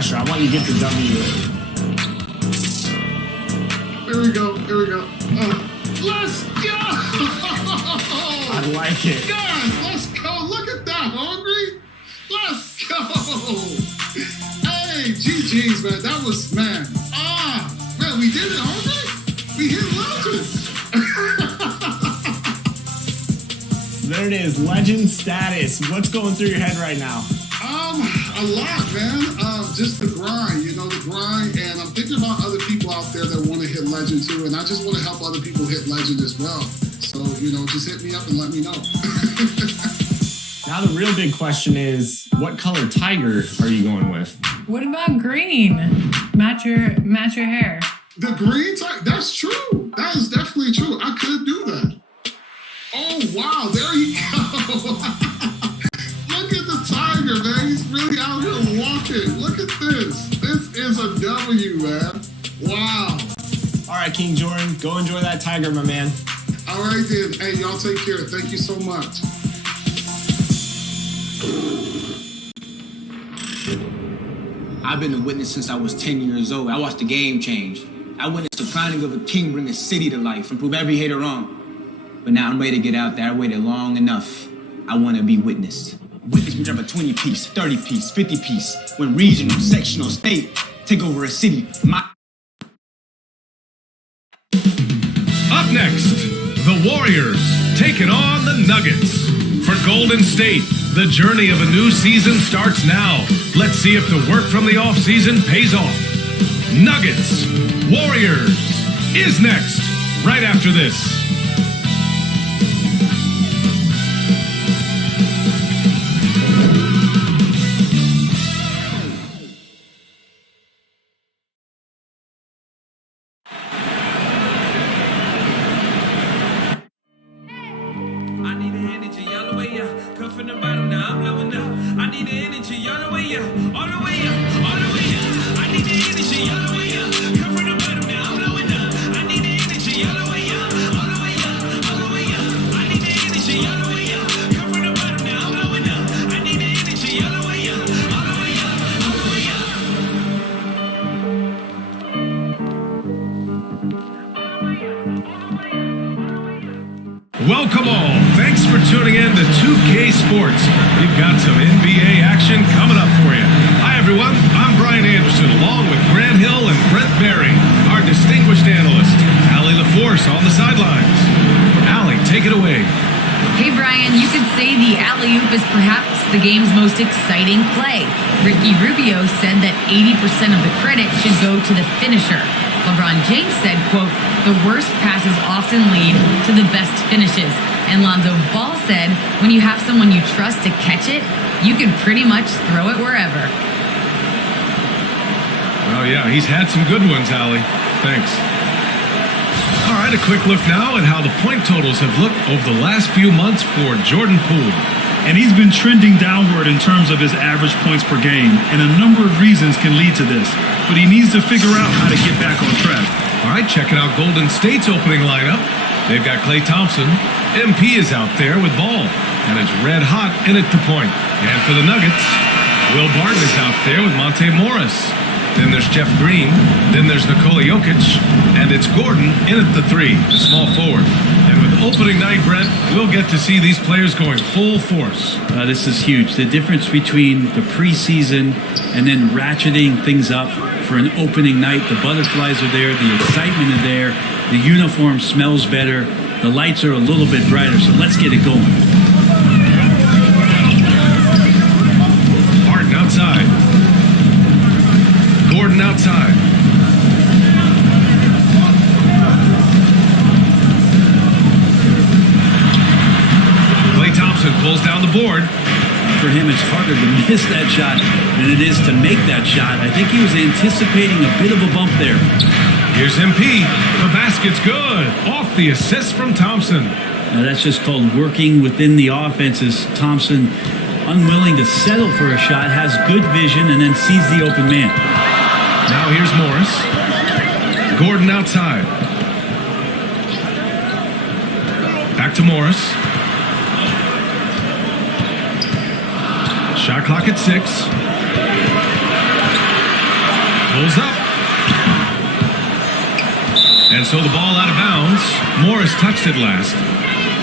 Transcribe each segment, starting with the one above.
pressure. I want you to get the W. Here we go. Let's go! I like it. Guys, let's go. Look at that, Hungry. Let's go. Hey, GG's, man. That was, man. Man, we did it, Hungry. We hit legend. There it is, legend status. What's going through your head right now? A lot, man. Just the grind, the grind. And I'm thinking about other people out there that want to hit legend too. And I just want to help other people hit legend as well. So, just hit me up and let me know. Now the real big question is, what color tiger are you going with? What about green? Match your hair. The green tiger, that's true. That is definitely true. I could do that. Oh, wow. There you go. Look at the tiger, man. He's really out here walking. Look at this. This is a W, man. Wow. All right, King Jordan, go enjoy that tiger, my man. All right, then. Hey, y'all take care. Thank you so much. I've been a witness since I was 10 years old. I watched the game change. I witnessed the crowning of a king bring a city to life and prove every hater wrong. But now I'm ready to get out there. I waited long enough. I want to be witnessed. Witness me drop a 20-piece, 30-piece, 50-piece. When regional, sectional, state take over a city. Up next, the Warriors taking on the Nuggets. For Golden State, the journey of a new season starts now. Let's see if the work from the offseason pays off. Nuggets, Warriors is next, right after this. Welcome all. Thanks for tuning in to 2K Sports. We've got some NBA action coming up for you. Hi, everyone. I'm Brian Anderson, along with Grant Hill and Brent Berry, our distinguished analyst, Allie LaForce on the sidelines. Allie, take it away. Hey, Brian, you could say the alley-oop is perhaps the game's most exciting play. Ricky Rubio said that 80% of the credit should go to the finisher. LeBron James said, quote, "The worst passes often lead to the best finishes." And Lonzo Ball said, when you have someone you trust to catch it, you can pretty much throw it wherever. Oh, yeah, he's had some good ones, Allie. Thanks. All right, a quick look now at how the point totals have looked over the last few months for Jordan Poole. And he's been trending downward in terms of his average points per game, and a number of reasons can lead to this. But he needs to figure out how to get back on track. All right, checking out Golden State's opening lineup. They've got Klay Thompson. MP is out there with ball, and it's red hot in at the point. And for the Nuggets, Will Barton is out there with Monte Morris. Then there's Jeff Green. Then there's Nikola Jokic. And it's Gordon in at the 3, the small forward. And with opening night, Brent, we'll get to see these players going full force. This is huge. The difference between the preseason and then ratcheting things up for an opening night. The butterflies are there. The excitement is there. The uniform smells better. The lights are a little bit brighter. So let's get it going. Barton outside. Gordon outside. Klay Thompson pulls down the board. For him, it's harder to miss that shot than it is to make that shot. I think he was anticipating a bit of a bump there. Here's MP. The basket's good. Off the assist from Thompson. Now that's just called working within the offense. As Thompson, unwilling to settle for a shot, has good vision and then sees the open man. Now here's Morris. Gordon outside. Back to Morris. Shot clock at 6. Pulls up. And so the ball out of bounds. Morris touched it last.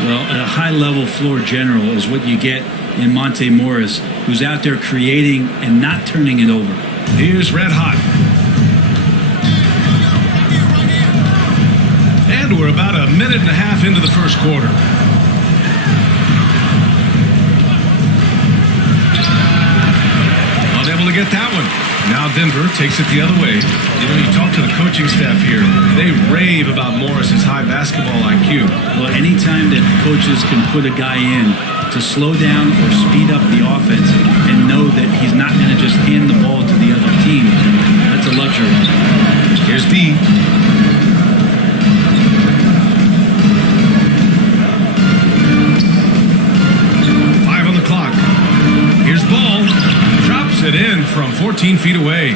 Well, a high-level floor general is what you get in Monte Morris, who's out there creating and not turning it over. Here's Red Hot. And we're about a minute and a half into the first quarter. Unable to get that one. Now Denver takes it the other way. You know, you talk to the coaching staff here, they rave about Morris's high basketball IQ. Well, anytime that coaches can put a guy in to slow down or speed up the offense and know that he's not going to just hand the ball to the other team, that's a luxury. Here's D. Five on the clock. Here's Ball. Drops it in from 14 feet away.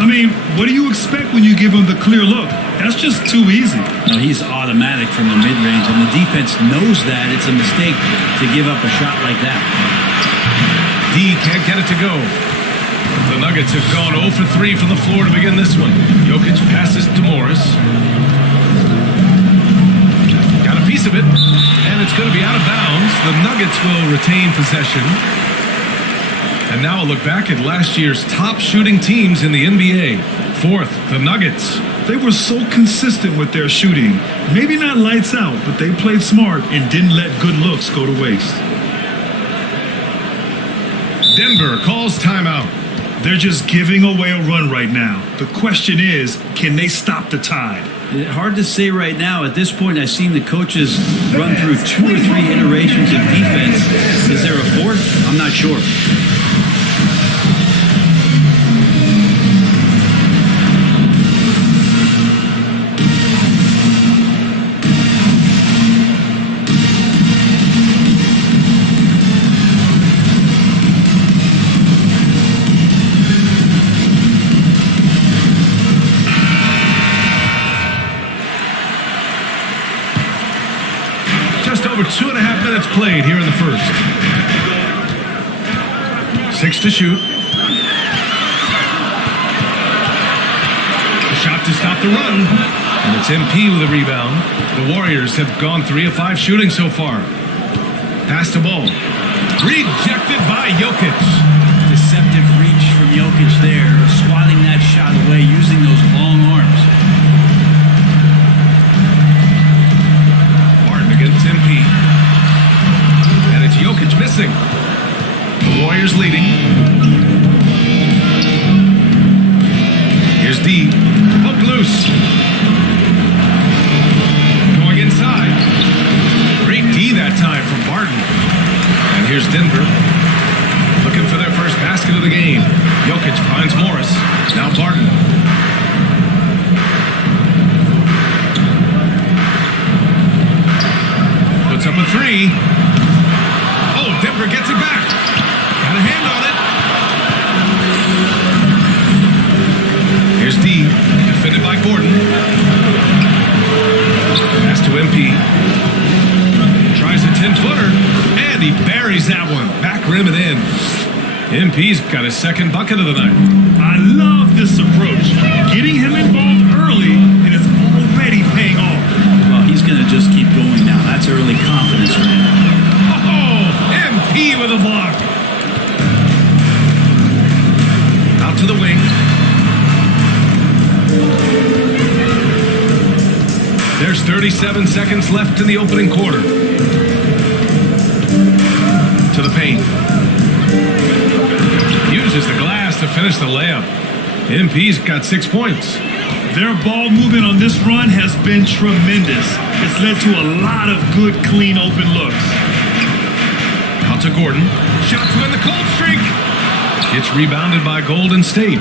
I mean, what do you expect when you give him the clear look? That's just too easy. No, he's automatic from the mid-range, and the defense knows that it's a mistake to give up a shot like that. D can't get it to go. The Nuggets have gone 0 for 3 from the floor to begin this one. Jokic passes to Morris. Got a piece of it, and it's going to be out of bounds. The Nuggets will retain possession. And now a look back at last year's top shooting teams in the NBA. Fourth, the Nuggets. They were so consistent with their shooting. Maybe not lights out, but they played smart and didn't let good looks go to waste. Denver calls timeout. They're just giving away a run right now. The question is, can they stop the tide? Hard to say right now. At this point, I've seen the coaches run through 2 or 3 iterations of defense. Is there a fourth? I'm not sure. Over 2.5 minutes played here in the first. 6 to shoot. A shot to stop the run. And it's MP with a rebound. The Warriors have gone 3 of 5 shooting so far. Pass to Ball. Rejected by Jokic. Deceptive reach from Jokic there, swatting that shot away using those long arms. Against MP. And it's Jokic missing. The Warriors leading. Here's D. Poked loose. Going inside. Great D that time from Barton. And here's Denver. Looking for their first basket of the game. Jokic finds Morris. Now Barton. Puts up a 3. Oh, Denver gets it back. Got a hand on it. Here's D. Defended by Gordon. Pass to MP. Tries a 10-footer. And he buries that one. Back rim and in. MP's got his second bucket of the night. I love this approach. Getting him involved early, and it's already paying off. Well, he's going to just keep going now. That's early confidence for him. Oh, MP with a block. Out to the wing. There's 37 seconds left in the opening quarter. To the paint. Uses the glass to finish the layup. MP's got 6 points. Their ball movement on this run has been tremendous. It's led to a lot of good, clean, open looks. Out to Gordon. Shot to end the cold streak. It's rebounded by Golden State.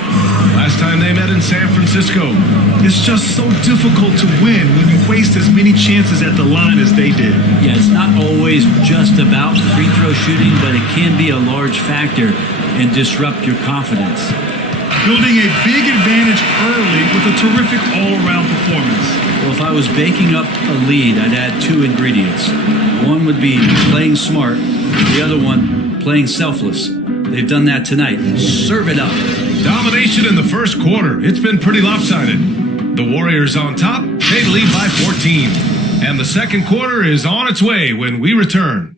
Last time they met in San Francisco. It's just so difficult to win when you waste as many chances at the line as they did. Yeah, it's not always just about free throw shooting, but it can be a large factor and disrupt your confidence. Building a big advantage early with a terrific all-around performance. Well, if I was baking up a lead, I'd add 2 ingredients. One would be playing smart. The other one, playing selfless. They've done that tonight. Serve it up. Domination in the first quarter. It's been pretty lopsided. The Warriors on top. They lead by 14. And the second quarter is on its way when we return.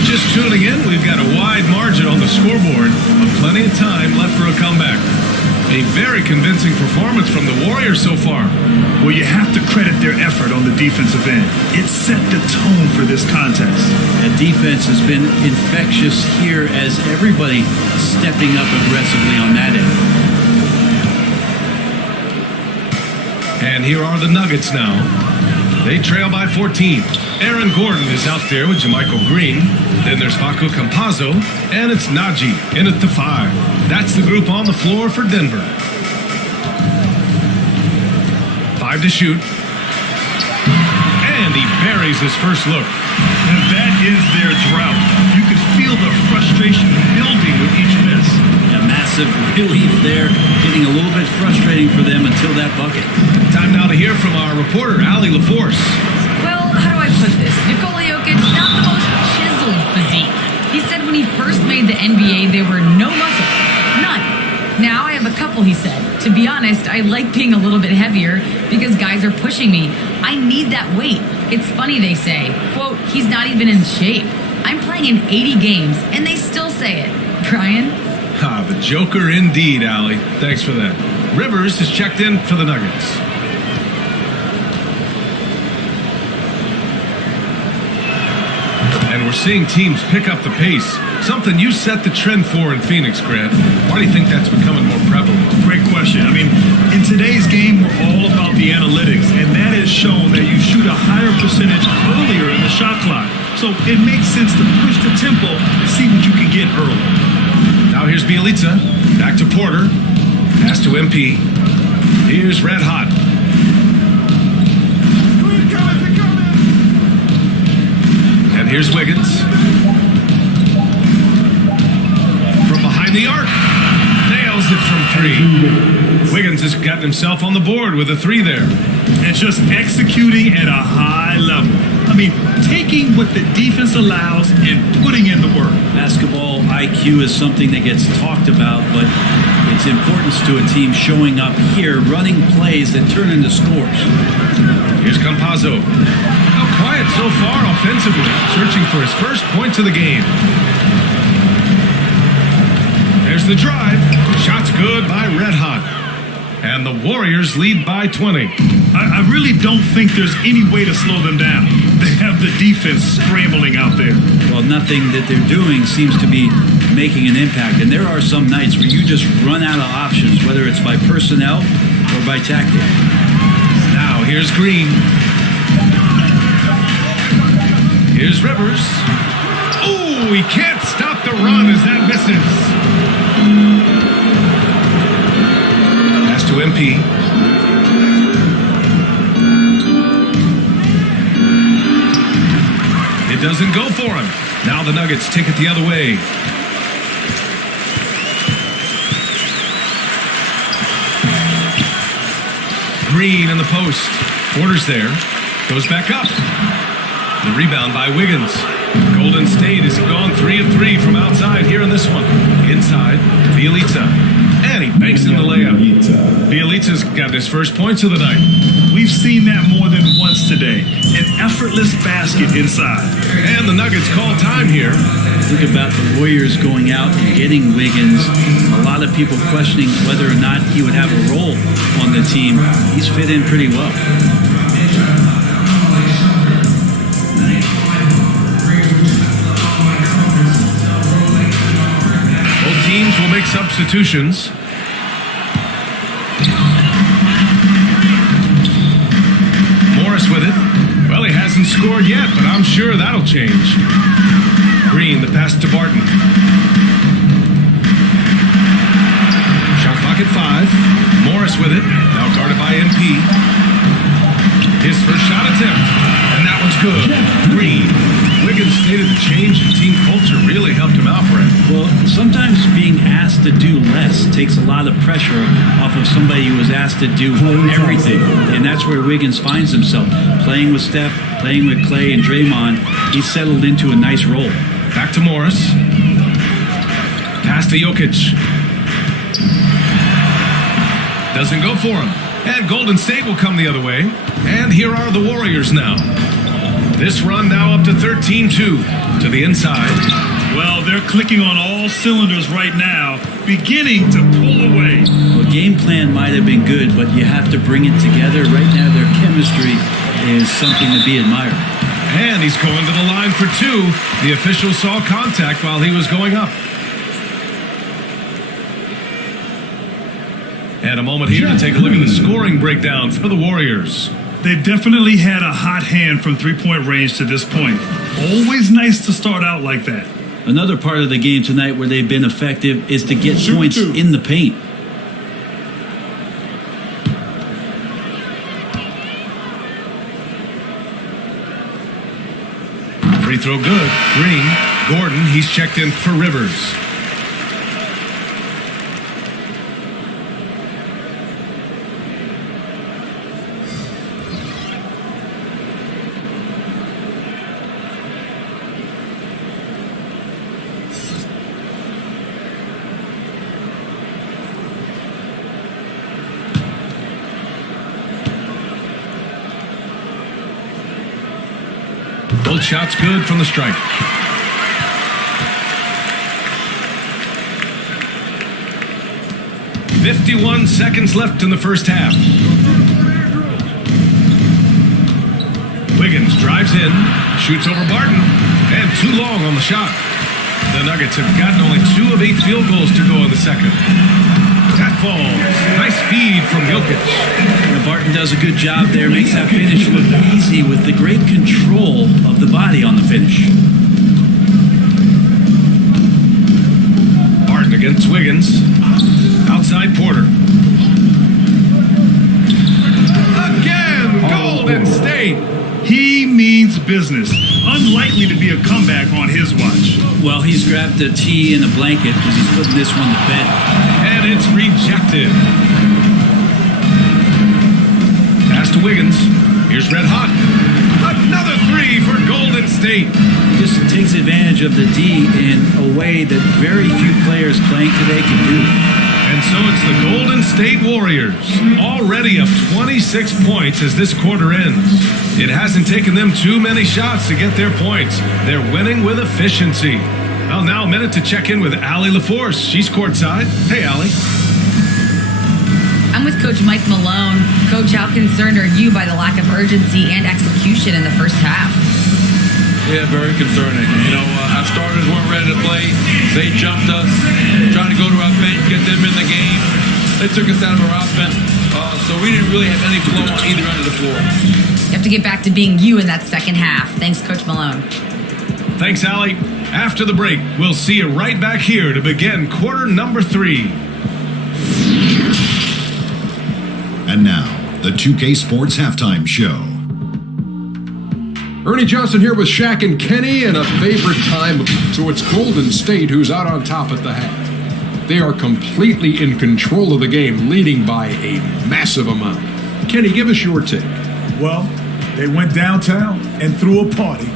Just tuning in, we've got a wide margin on the scoreboard, but plenty of time left for a comeback. A very convincing performance from the Warriors so far. Well, you have to credit their effort on the defensive end. It set the tone for this contest. That defense has been infectious here as everybody stepping up aggressively on that end. And here are the Nuggets now. They trail by 14. Aaron Gordon is out there with JaMychal Green. Then there's Facu Campazzo, and it's Najee in at the 5. That's the group on the floor for Denver. 5 to shoot. And he buries his first look. And that is their drought. You can feel the frustration building with each miss. A massive relief there, getting a little bit frustrating for them until that bucket. Time now to hear from our reporter, Allie LaForce. Well, how do I put this? Nikola Jokic, not the most chiseled physique. He said when he first made the NBA, there were no muscles. None. Now I have a couple, he said. To be honest, I like being a little bit heavier because guys are pushing me. I need that weight. It's funny they say, quote, he's not even in shape. I'm playing in 80 games, and they still say it. Brian? Ah, the Joker indeed, Allie. Thanks for that. Rivers has checked in for the Nuggets. And we're seeing teams pick up the pace. Something you set the trend for in Phoenix, Grant. Why do you think that's becoming more prevalent? Great question. I mean, in today's game, we're all about the analytics, and that has shown that you shoot a higher percentage earlier in the shot clock. So it makes sense to push the tempo and see what you can get early. Now here's Bielitsa. Back to Porter. Pass to MP. Here's Red Hot. And here's Wiggins. From behind the arc. Nails it from 3. Wiggins has gotten himself on the board with a 3 there. And just executing at a high level. I mean, taking what the defense allows and putting in the work. Basketball IQ is something that gets talked about, but its importance to a team showing up here, running plays that turn into scores. Here's Campazzo. How quiet so far offensively, searching for his first points of the game. There's the drive. Shot's good by Red Hot. And the Warriors lead by 20. I really don't think there's any way to slow them down. They have the defense scrambling out there. Well, nothing that they're doing seems to be making an impact. And there are some nights where you just run out of options, whether it's by personnel or by tactic. Now here's Green. Here's Rivers. Oh, he can't stop the run as that misses. Pass to MP. It doesn't go for him. Now the Nuggets take it the other way. Green in the post. Porter's there. Goes back up. The rebound by Wiggins. Golden State has gone 3 of 3 from outside here in this one. Inside, Bielitsa. And he banks in the layup. Bielitsa's got his first points of the night. We've seen that more than once today. An effortless basket inside. And the Nuggets call time here. Think about the Warriors going out and getting Wiggins. A lot of people questioning whether or not he would have a role on the team. He's fit in pretty well. Both teams will make substitutions. Morris with it. Well, he hasn't scored yet, but I'm sure that'll change. Green, the pass to Barton. Shot clock at 5. Morris with it. Now guarded by MP. His first shot attempt. And that one's good. Green. Wiggins stated the change in team culture really helped him out, Brett. Well, sometimes being asked to do less takes a lot of pressure off of somebody who was asked to do everything. And that's where Wiggins finds himself. Playing with Steph, playing with Clay and Draymond, he's settled into a nice role. Back to Morris. Pass to Jokic. Doesn't go for him. And Golden State will come the other way. And here are the Warriors now. This run now up to 13-2 to the inside. Well, they're clicking on all cylinders right now, beginning to pull away. Well, game plan might have been good, but you have to bring it together. Right now, their chemistry is something to be admired. And he's going to the line for two. The official saw contact while he was going up. And a moment here to take a look at the scoring breakdown for the Warriors. They've definitely had a hot hand from three-point range to this point. Always nice to start out like that. Another part of the game tonight where they've been effective is to get points in the paint. Free throw good. Green. Gordon, he's checked in for Rivers. Both shots good from the stripe. "51 seconds left in the first half. Wiggins drives in, shoots over Barton, and too long on the shot. The Nuggets have gotten only 2 of 8 field goals to go in the second. That falls. Nice feed from Jokic. And Barton does a good job there, makes that finish look easy with the great control of the body on the finish. Barton against Wiggins. Outside Porter. Again, Golden State. He means business. Unlikely to be a comeback on his watch. Well, he's grabbed a tee and a blanket because he's putting this one to bed. And it's rejected. Pass to Wiggins. Here's Red Hot. Another 3 for Golden State. Just takes advantage of the D in a way that very few players playing today can do. And so it's the Golden State Warriors, already up 26 points as this quarter ends. It hasn't taken them too many shots to get their points. They're winning with efficiency. Well, now a minute to check in with Allie LaForce. She's courtside. Hey, Allie. I'm with Coach Mike Malone. Coach, how concerned are you by the lack of urgency and execution in the first half? Yeah, very concerning. You know, our starters weren't ready to play. They jumped us, trying to go to our bench, get them in the game. They took us out of our offense, so we didn't really have any flow on either end of the floor. You have to get back to being you in that second half. Thanks, Coach Malone. Thanks, Allie. After the break, we'll see you right back here to begin quarter number 3. And now, the 2K Sports Halftime Show. Ernie Johnson here with Shaq and Kenny, and a favorite time. So it's Golden State who's out on top at the half. They are completely in control of the game, leading by a massive amount. Kenny, give us your take. Well, they went downtown and threw a party.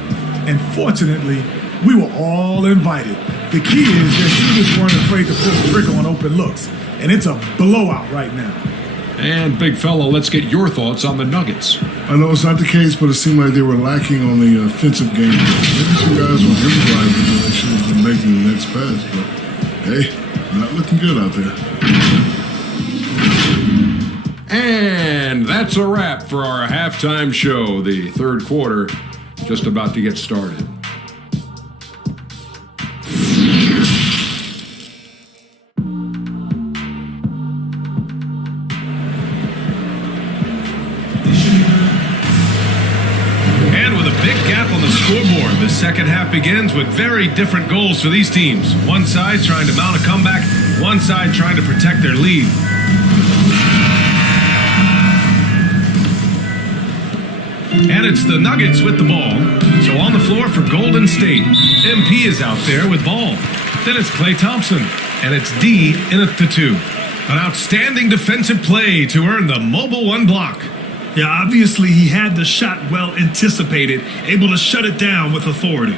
And fortunately, we were all invited. The key is their shooters weren't afraid to pull the trigger on open looks. And it's a blowout right now. And big fella, let's get your thoughts on the Nuggets. I know it's not the case, but it seemed like they were lacking on the offensive game. Maybe some guys were improvising when they should have been making the next pass. But hey, not looking good out there. And that's a wrap for our halftime show. The third quarter just about to get started. Scoreboard. The second half begins with very different goals for these teams. One side trying to mount a comeback, one side trying to protect their lead. And it's the Nuggets with the ball. So on the floor for Golden State, MP is out there with ball. Then it's Klay Thompson, and it's D in at the 2. An outstanding defensive play to earn the Mobile One block. Yeah, obviously he had the shot well anticipated, able to shut it down with authority.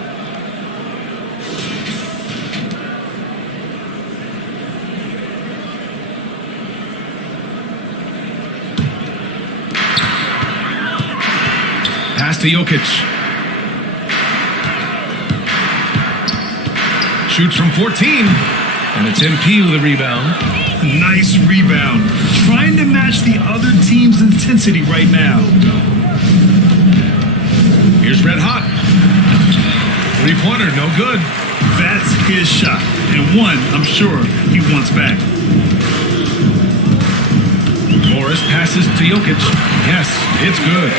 Pass to Jokic. Shoots from 14, and it's MP with a rebound. Nice rebound. Trying to match the other team's intensity right now. Here's Red Hot. Three-pointer, no good. That's his shot. And one, I'm sure, he wants back. Morris passes to Jokic. Yes, it's good.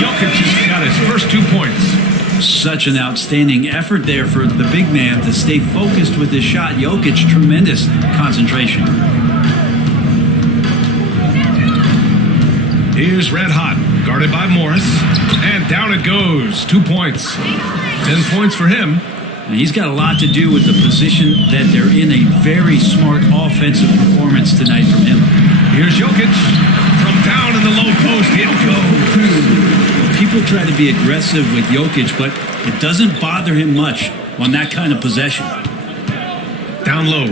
Jokic has got his first 2 points. Such an outstanding effort there for the big man to stay focused with his shot. Jokic, tremendous concentration. Here's Red Hot, guarded by Morris, and down it goes. 2 points. 10 points for him. And he's got a lot to do with the position that they're in. A very smart offensive performance tonight from him. Here's Jokic from down in the low post. It goes. People try to be aggressive with Jokic, but it doesn't bother him much on that kind of possession. Down low.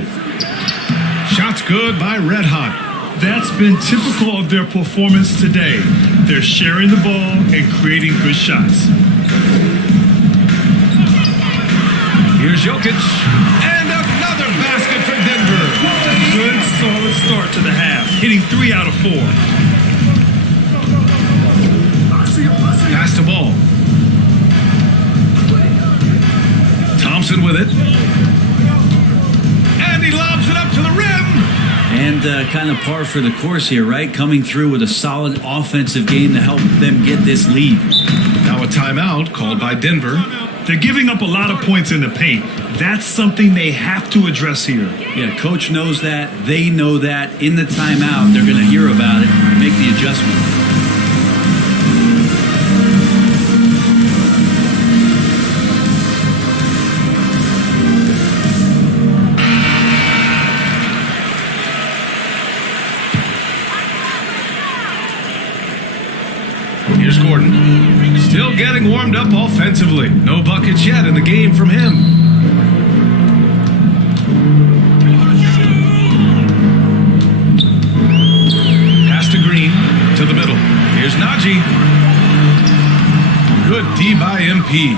Shots good by Red Hot. That's been typical of their performance today. They're sharing the ball and creating good shots. Here's Jokic. And another basket for Denver. Good, solid start to the half, hitting 3 out of 4. Pass to ball. Thompson with it. And he lobs it up to the rim. And kind of par for the course here, right? Coming through with a solid offensive game to help them get this lead. Now a timeout called by Denver. They're giving up a lot of points in the paint. That's something they have to address here. Yeah, coach knows that. They know that. In the timeout, they're going to hear about it and make the adjustment. Here's Gordon. Still getting warmed up offensively. No buckets yet in the game from him. Pass to Green. To the middle. Here's Najee. Good D by MP.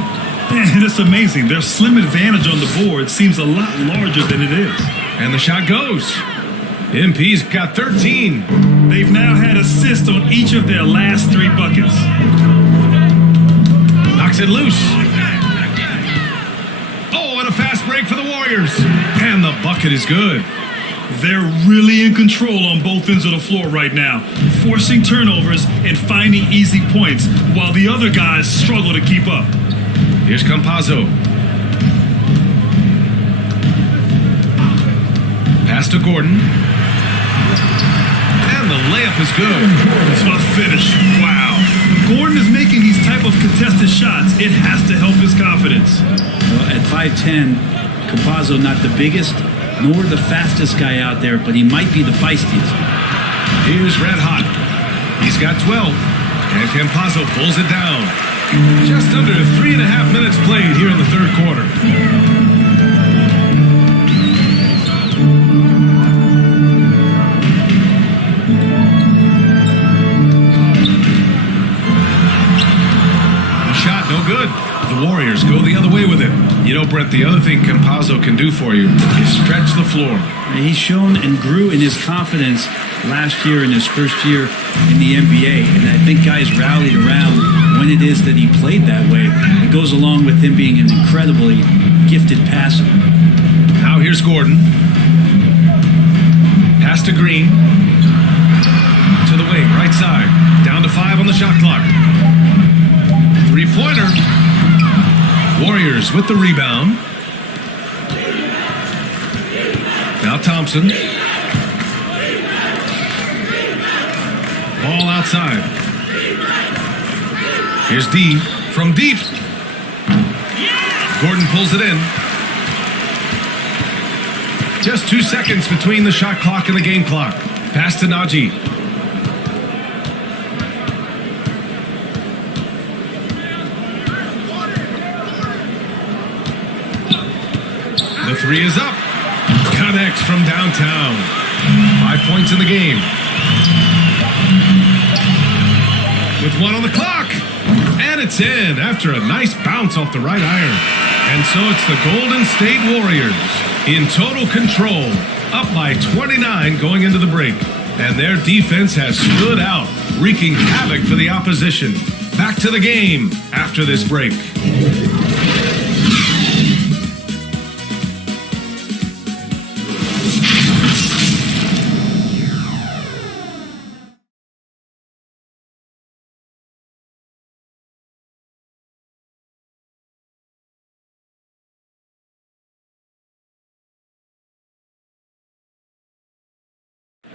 Man, it's amazing. Their slim advantage on the board seems a lot larger than it is. And the shot goes. MP's got 13. They've now had assists on each of their last 3 buckets. Knocks it loose. Oh, and a fast break for the Warriors. And the bucket is good. They're really in control on both ends of the floor right now, forcing turnovers and finding easy points while the other guys struggle to keep up. Here's Campazzo. Pass to Gordon. And the layup is good. It's a finish. Wow. When Gordon is making these type of contested shots, it has to help his confidence. Well, at 5'10", Campazzo not the biggest nor the fastest guy out there, but he might be the feistiest. Here's Red Hot. He's got 12. And Campazzo pulls it down. Just under 3.5 minutes played here in the third quarter. No good. The Warriors go the other way with it. You know, Brent, the other thing Campazzo can do for you is stretch the floor. He's shown and grew in his confidence last year in his first year in the NBA. And I think guys rallied around when it is that he played that way. It goes along with him being an incredibly gifted passer. Now here's Gordon. Pass to Green. To the wing, right side. Down to 5 on the shot clock. Three-pointer. Warriors with the rebound. Now Thompson. Ball outside. Here's D from deep. Gordon pulls it in. Just 2 seconds between the shot clock and the game clock. Pass to Najee. The three is up. Connects from downtown. 5 points in the game. With 1 on the clock. And it's in after a nice bounce off the right iron. And so it's the Golden State Warriors in total control, up by 29 going into the break. And their defense has stood out, wreaking havoc for the opposition. Back to the game after this break.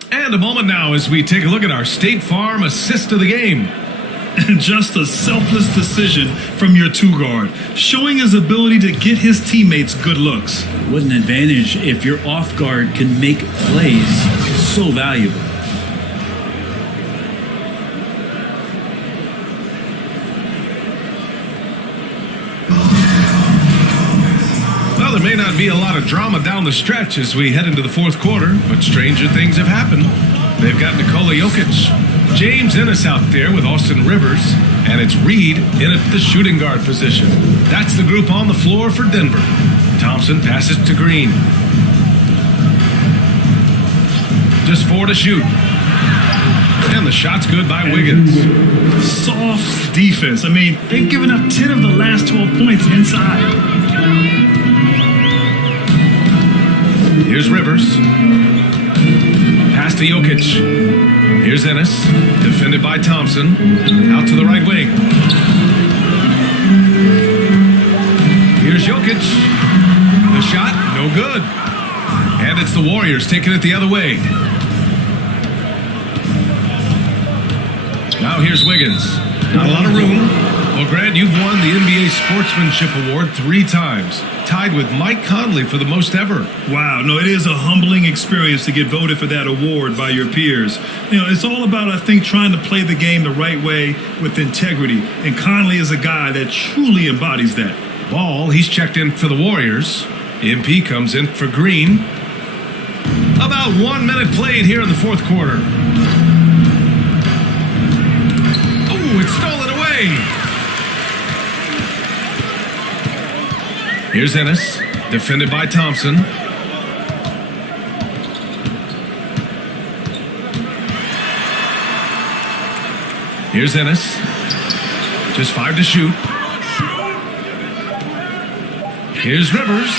And a moment now as we take a look at our State Farm assist of the game. And just a selfless decision from your two-guard, showing his ability to get his teammates good looks. What an advantage if your off guard can make plays so valuable. Well, there may not be a lot of drama down the stretch as we head into the fourth quarter, but stranger things have happened. They've got Nikola Jokic, James Ennis out there with Austin Rivers, and it's Reed in at the shooting guard position. That's the group on the floor for Denver. Thompson passes to Green. Just 4 to shoot. And the shot's good by Wiggins. Soft defense. I mean, they've given up 10 of the last 12 points inside. Here's Rivers. Pass to Jokic. Here's Ennis. Defended by Thompson. Out to the right wing. Here's Jokic. The shot, no good. And it's the Warriors taking it the other way. Now here's Wiggins. Not a lot of room. Well, Grant, you've won the NBA Sportsmanship Award 3 times, tied with Mike Conley for the most ever. Wow, no, it is a humbling experience to get voted for that award by your peers. You know, it's all about, I think, trying to play the game the right way with integrity, and Conley is a guy that truly embodies that. Ball, he's checked in for the Warriors. MP comes in for Green. About 1 minute played here in the fourth quarter. Oh, it's stolen away. Here's Ennis, defended by Thompson. Here's Ennis. Just 5 to shoot. Here's Rivers.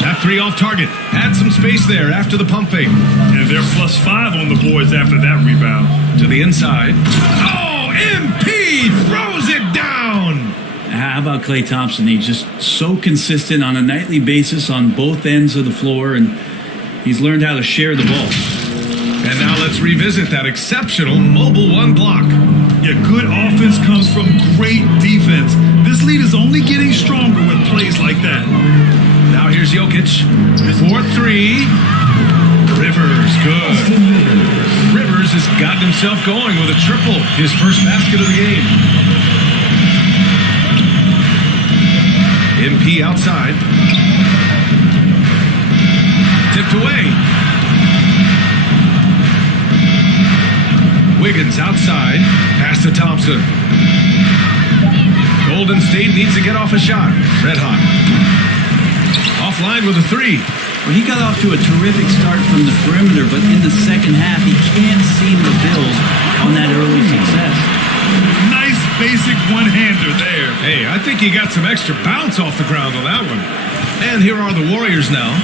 That 3 off target. Had some space there after the pump fake. And they're +5 on the boards after that rebound. To the inside. Oh, MP throws it down. How about Klay Thompson? He's just so consistent on a nightly basis on both ends of the floor, and he's learned how to share the ball. And now let's revisit that exceptional mobile 1 block. Yeah, good offense comes from great defense. This lead is only getting stronger with plays like that. Now here's Jokic. 4-3. Rivers, good. Rivers has gotten himself going with a triple. His first basket of the game. MP outside. Tipped away. Wiggins outside. Pass to Thompson. Golden State needs to get off a shot. Red hot. Offline with a 3. Well, he got off to a terrific start from the perimeter, but in the second half, he can't seem to build on that early success. Nice basic one-hander there. Hey, I think he got some extra bounce off the ground on that one. And here are the Warriors now,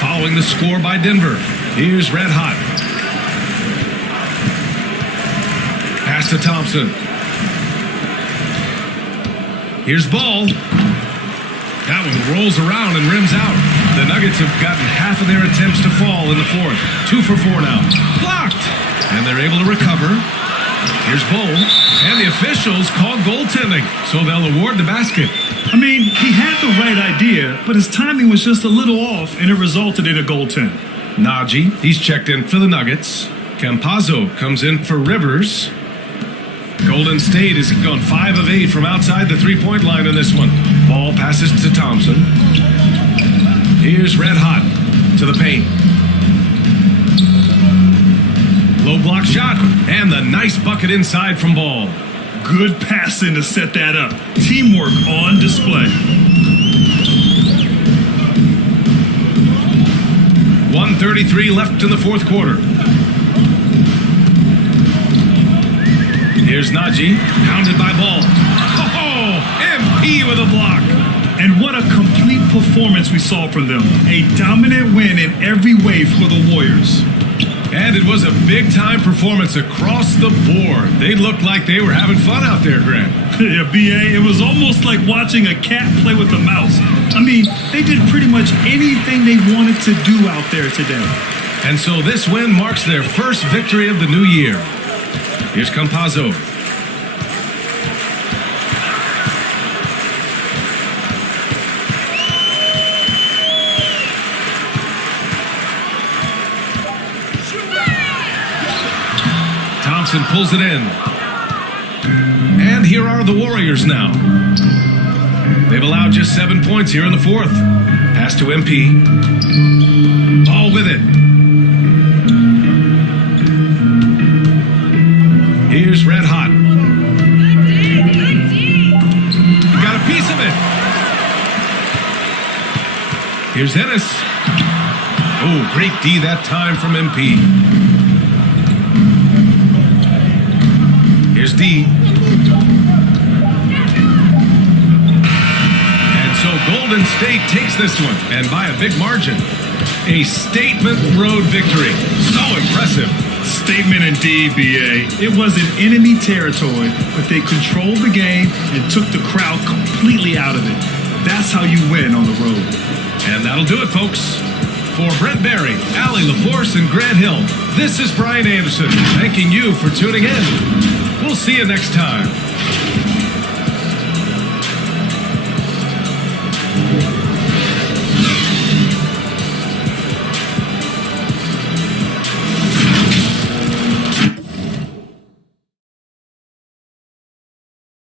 following the score by Denver. Here's Red Hot. Pass to Thompson. Here's Ball. That one rolls around and rims out. The Nuggets have gotten half of their attempts to fall in the fourth. 2 for 4 now. Blocked! And they're able to recover. Here's Bol. And the officials called goaltending, so they'll award the basket. I mean, he had the right idea, but his timing was just a little off, and it resulted in a goaltend. Najee, he's checked in for the Nuggets. Campazzo comes in for Rivers. Golden State is going 5 of 8 from outside the three-point line in this one. Ball passes to Thompson. Here's Red Hot to the paint. Low block shot, and the nice bucket inside from Ball. Good passing to set that up. Teamwork on display. 1:33 left in the fourth quarter. Here's Najee, hounded by Ball. Oh, MP with a block. And what a complete performance we saw from them. A dominant win in every way for the Warriors. And it was a big-time performance across the board. They looked like they were having fun out there, Grant. Yeah, B.A., it was almost like watching a cat play with a mouse. I mean, they did pretty much anything they wanted to do out there today. And so this win marks their first victory of the new year. Here's Campazzo. Thompson pulls it in. And here are the Warriors now. They've allowed just 7 points here in the fourth. Pass to MP. Ball with it. Here's Red Hot. He got a piece of it. Here's Ennis. Oh, great D that time from MP. Here's D. And so Golden State takes this one, and by a big margin. A statement road victory. So impressive. Statement indeed, B.A. It was in enemy territory, but they controlled the game and took the crowd completely out of it. That's how you win on the road. And that'll do it, folks. For Brent Barry, Allie LaForce, and Grant Hill, this is Brian Anderson, thanking you for tuning in. We'll see you next time.